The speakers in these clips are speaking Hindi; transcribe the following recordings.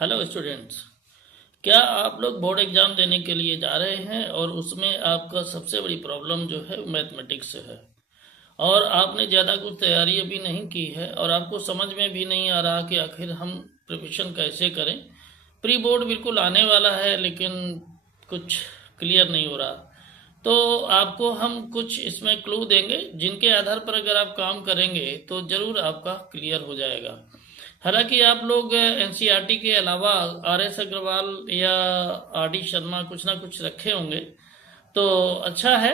Hello students. क्या आप लोग बोर्ड एग्जाम देने के लिए जा रहे हैं और उसमें आपका सबसे बड़ी प्रॉब्लम जो है मैथमेटिक्स से है और आपने ज़्यादा कुछ तैयारी अभी नहीं की है और आपको समझ में भी नहीं आ रहा कि आखिर हम प्रिपरेशन कैसे करें। प्री बोर्ड बिल्कुल आने वाला है लेकिन कुछ क्लियर नहीं हो रहा, तो आपको हम कुछ इसमें क्लू देंगे जिनके आधार पर अगर आप काम करेंगे तो ज़रूर आपका क्लियर हो जाएगा। हालांकि आप लोग एनसीईआरटी के अलावा आर एस अग्रवाल या आर डी शर्मा कुछ ना कुछ रखे होंगे, तो अच्छा है।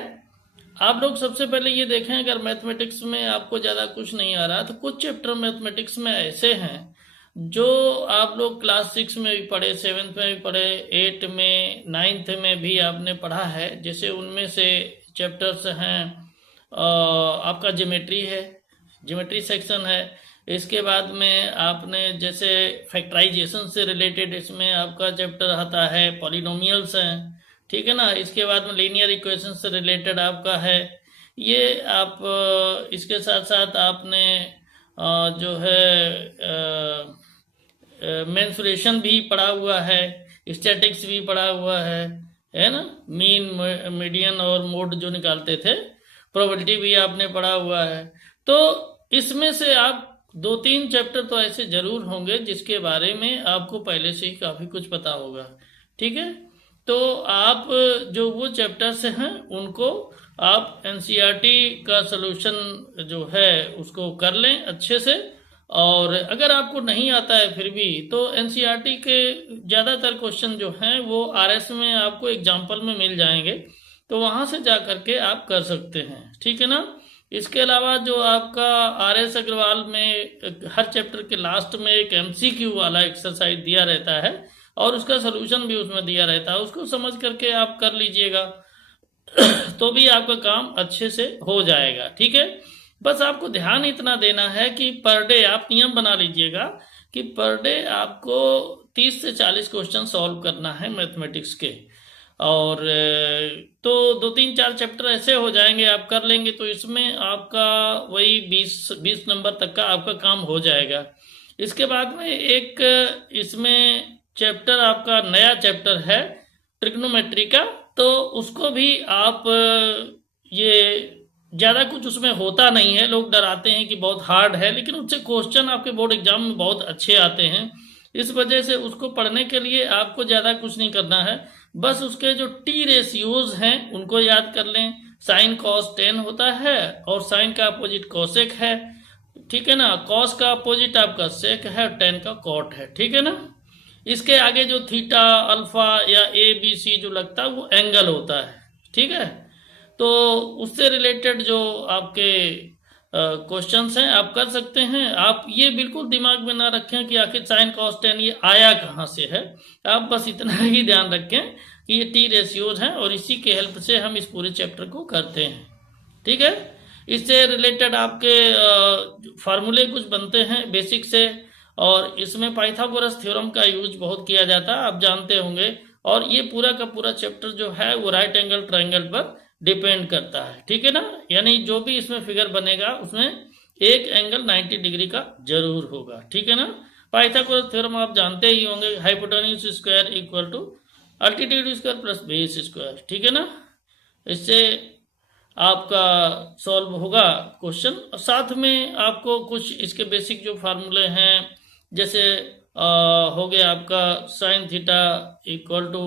आप लोग सबसे पहले ये देखें, अगर मैथमेटिक्स में आपको ज़्यादा कुछ नहीं आ रहा तो कुछ चैप्टर मैथमेटिक्स में ऐसे हैं जो आप लोग क्लास 6 में भी पढ़े, 7th में भी पढ़े, 8 में, 9th में भी आपने पढ़ा है। जैसे उनमें से चैप्टर्स हैं आपका ज्योमेट्री है, ज्योमेट्री सेक्शन है। इसके बाद में आपने जैसे फैक्टराइजेशन से रिलेटेड इसमें आपका चैप्टर आता है, पॉलिनोमियल्स हैं, ठीक है ना। इसके बाद में लीनियर इक्वेशन से रिलेटेड आपका है ये। आप इसके साथ साथ आपने जो है मेंसुरेशन भी पढ़ा हुआ है, स्टैटिक्स भी पढ़ा हुआ है ना। मीन, मीडियन और मोड जो निकालते थे, प्रोबेबिलिटी भी आपने पढ़ा हुआ है। तो इसमें से आप 2-3 चैप्टर तो ऐसे जरूर होंगे जिसके बारे में आपको पहले से ही काफ़ी कुछ पता होगा, ठीक है। तो आप जो वो चैप्टर्स हैं उनको आप एनसीईआरटी का सलूशन जो है उसको कर लें अच्छे से। और अगर आपको नहीं आता है फिर भी, तो एनसीईआरटी के ज़्यादातर क्वेश्चन जो हैं वो आरएस में आपको एग्जाम्पल में मिल जाएंगे, तो वहाँ से जा करके आप कर सकते हैं, ठीक है ना। इसके अलावा जो आपका आर एस अग्रवाल में हर चैप्टर के लास्ट में एक एमसीक्यू वाला एक्सरसाइज दिया रहता है और उसका सलूशन भी उसमें दिया रहता है, उसको समझ करके आप कर लीजिएगा तो भी आपका काम अच्छे से हो जाएगा, ठीक है। बस आपको ध्यान इतना देना है कि पर डे आप नियम बना लीजिएगा कि पर डे आपको 30 से 40 क्वेश्चन सॉल्व करना है मैथमेटिक्स के। और तो 2-3-4 चैप्टर ऐसे हो जाएंगे, आप कर लेंगे तो इसमें आपका वही 20 नंबर तक का आपका काम हो जाएगा। इसके बाद में एक इसमें चैप्टर आपका नया चैप्टर है ट्रिग्नोमेट्री का, तो उसको भी आप ये ज़्यादा कुछ उसमें होता नहीं है। लोग डराते हैं कि बहुत हार्ड है, लेकिन उससे क्वेश्चन आपके बोर्ड एग्जाम में बहुत अच्छे आते हैं। इस वजह से उसको पढ़ने के लिए आपको ज़्यादा कुछ नहीं करना है, बस उसके जो टी रेशियोज हैं उनको याद कर लें। साइन कॉस टेन होता है और साइन का अपोजिट कॉसेक है, ठीक है ना। कॉस का अपोजिट आपका सेक है, टेन का कॉट है, ठीक है ना। इसके आगे जो थीटा, अल्फा या ए बी सी जो लगता है वो एंगल होता है, ठीक है। तो उससे रिलेटेड जो आपके क्वेश्चंस हैं आप कर सकते हैं। आप ये बिल्कुल दिमाग में ना रखें कि आखिर साइन कॉस टेन ये आया कहाँ से है। आप बस इतना ही ध्यान रखें कि ये टी रेशियोज हैं और इसी के हेल्प से हम इस पूरे चैप्टर को करते हैं, ठीक है। इससे रिलेटेड आपके फार्मूले कुछ बनते हैं बेसिक से, और इसमें पाइथागोरस थ्योरम का यूज बहुत किया जाता है, आप जानते होंगे। और ये पूरा का पूरा चैप्टर जो है वो राइट एंगल ट्रायंगल पर डिपेंड करता है, ठीक है ना। यानी जो भी इसमें फिगर बनेगा उसमें एक एंगल 90 डिग्री का जरूर होगा, ठीक है ना। पाइथागोरस थ्योरम आप जानते ही होंगे, hypotenuse square equal to altitude square plus base square, ठीक है ना। इससे आपका सॉल्व होगा क्वेश्चन। और साथ में आपको कुछ इसके बेसिक जो फार्मूले हैं, जैसे हो गया आपका sine theta equal to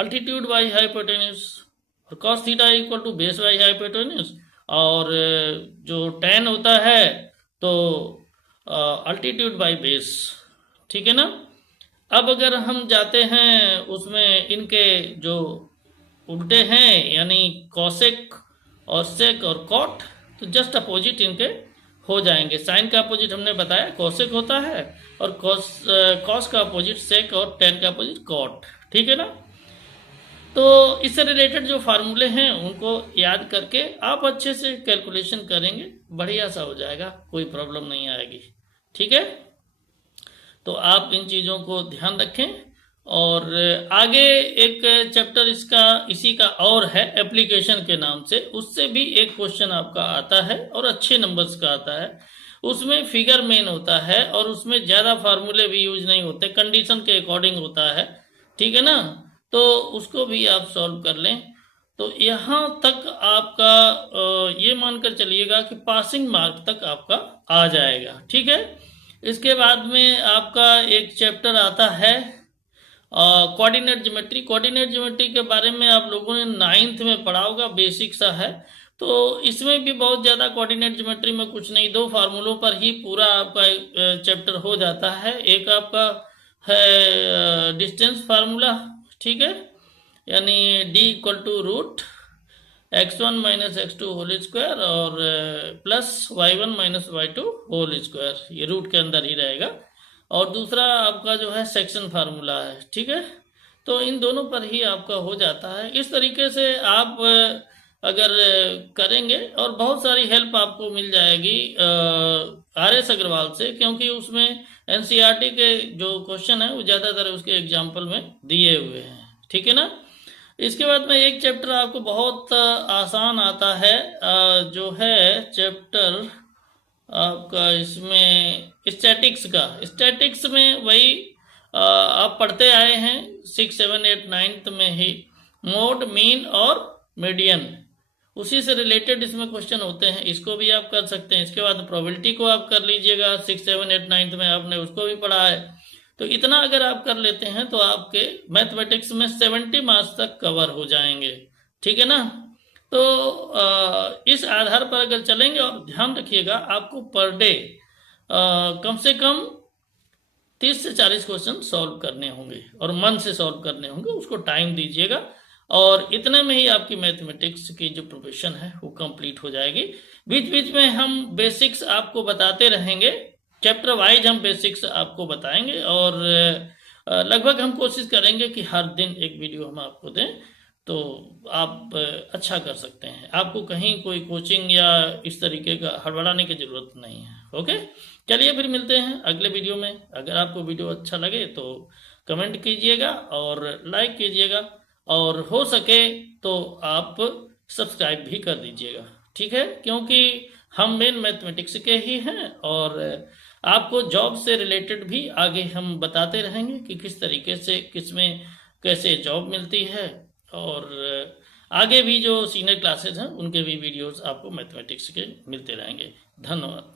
altitude by hypotenuse, और cos theta equal to base by hypotenuse, और जो टेन होता है तो अल्टीट्यूड बाई बेस, ठीक है ना। अब अगर हम जाते हैं उसमें इनके जो उल्टे हैं, यानी कॉसेक और सेक और कॉट, तो जस्ट अपोजिट इनके हो जाएंगे। साइन का अपोजिट हमने बताया कॉसेक होता है, और कॉस का अपोजिट सेक और टेन का अपोजिट कॉट, ठीक है ना। तो इससे रिलेटेड जो फार्मूले हैं उनको याद करके आप अच्छे से कैलकुलेशन करेंगे, बढ़िया सा हो जाएगा, कोई प्रॉब्लम नहीं आएगी, ठीक है। तो आप इन चीज़ों को ध्यान रखें। और आगे एक चैप्टर इसका इसी का और है एप्लीकेशन के नाम से, उससे भी एक क्वेश्चन आपका आता है और अच्छे नंबर्स का आता है। उसमें फिगर मेन होता है और उसमें ज़्यादा फार्मूले भी यूज नहीं होते, कंडीशन के अकॉर्डिंग होता है, ठीक है ना। तो उसको भी आप सॉल्व कर लें। तो यहाँ तक आपका ये मानकर चलिएगा कि पासिंग मार्क तक आपका आ जाएगा, ठीक है। इसके बाद में आपका एक चैप्टर आता है कोऑर्डिनेट ज्योमेट्री। कोऑर्डिनेट ज्योमेट्री के बारे में आप लोगों ने 9th में पढ़ा होगा, बेसिक सा है। तो इसमें भी बहुत ज़्यादा कोऑर्डिनेट ज्योमेट्री में कुछ नहीं, 2 फार्मूलों पर ही पूरा आपका चैप्टर हो जाता है। एक आपका है डिस्टेंस फार्मूला, ठीक है, यानी D = √x1 - x2 whole square और प्लस y1 - y2 होल स्क्वायर, ये रूट के अंदर ही रहेगा। और दूसरा आपका जो है सेक्शन फार्मूला है, ठीक है। तो इन दोनों पर ही आपका हो जाता है। इस तरीके से आप अगर करेंगे और बहुत सारी हेल्प आपको मिल जाएगी RS अग्रवाल से, क्योंकि उसमें NCERT के जो क्वेश्चन है वो ज़्यादातर उसके एग्जाम्पल में दिए हुए हैं, ठीक है ना। इसके बाद में एक चैप्टर आपको बहुत आसान आता है, जो है चैप्टर आपका इसमें स्टैटिक्स का। स्टैटिक्स में वही आप पढ़ते आए हैं 6, 7, 8, 9th में ही, मोड, मीन और मीडियन, उसी से रिलेटेड इसमें क्वेश्चन होते हैं, इसको भी आप कर सकते हैं। इसके बाद प्रोबेबिलिटी को आप कर लीजिएगा, 6, 7, 8, 9th में आपने उसको भी पढ़ा है। तो इतना अगर आप कर लेते हैं तो आपके मैथमेटिक्स में 70 मार्क्स तक कवर हो जाएंगे, ठीक है ना। तो इस आधार पर अगर चलेंगे, और ध्यान रखिएगा आपको पर डे कम से कम 30 से 40 क्वेश्चन सॉल्व करने होंगे और मन से सॉल्व करने होंगे, उसको टाइम दीजिएगा। और इतने में ही आपकी मैथमेटिक्स की जो प्रोफेशन है वो कंप्लीट हो जाएगी। बीच बीच में हम बेसिक्स आपको बताते रहेंगे, चैप्टर वाइज हम बेसिक्स आपको बताएंगे, और लगभग हम कोशिश करेंगे कि हर दिन एक वीडियो हम आपको दें, तो आप अच्छा कर सकते हैं। आपको कहीं कोई कोचिंग या इस तरीके का हड़बड़ाने की ज़रूरत नहीं है। ओके, चलिए फिर मिलते हैं अगले वीडियो में। अगर आपको वीडियो अच्छा लगे तो कमेंट कीजिएगा और लाइक कीजिएगा, और हो सके तो आप सब्सक्राइब भी कर दीजिएगा, ठीक है, क्योंकि हम मेन मैथमेटिक्स के ही हैं और आपको जॉब से रिलेटेड भी आगे हम बताते रहेंगे कि किस तरीके से किसमें कैसे जॉब मिलती है। और आगे भी जो सीनियर क्लासेज हैं उनके भी वीडियोस आपको मैथमेटिक्स के मिलते रहेंगे। धन्यवाद।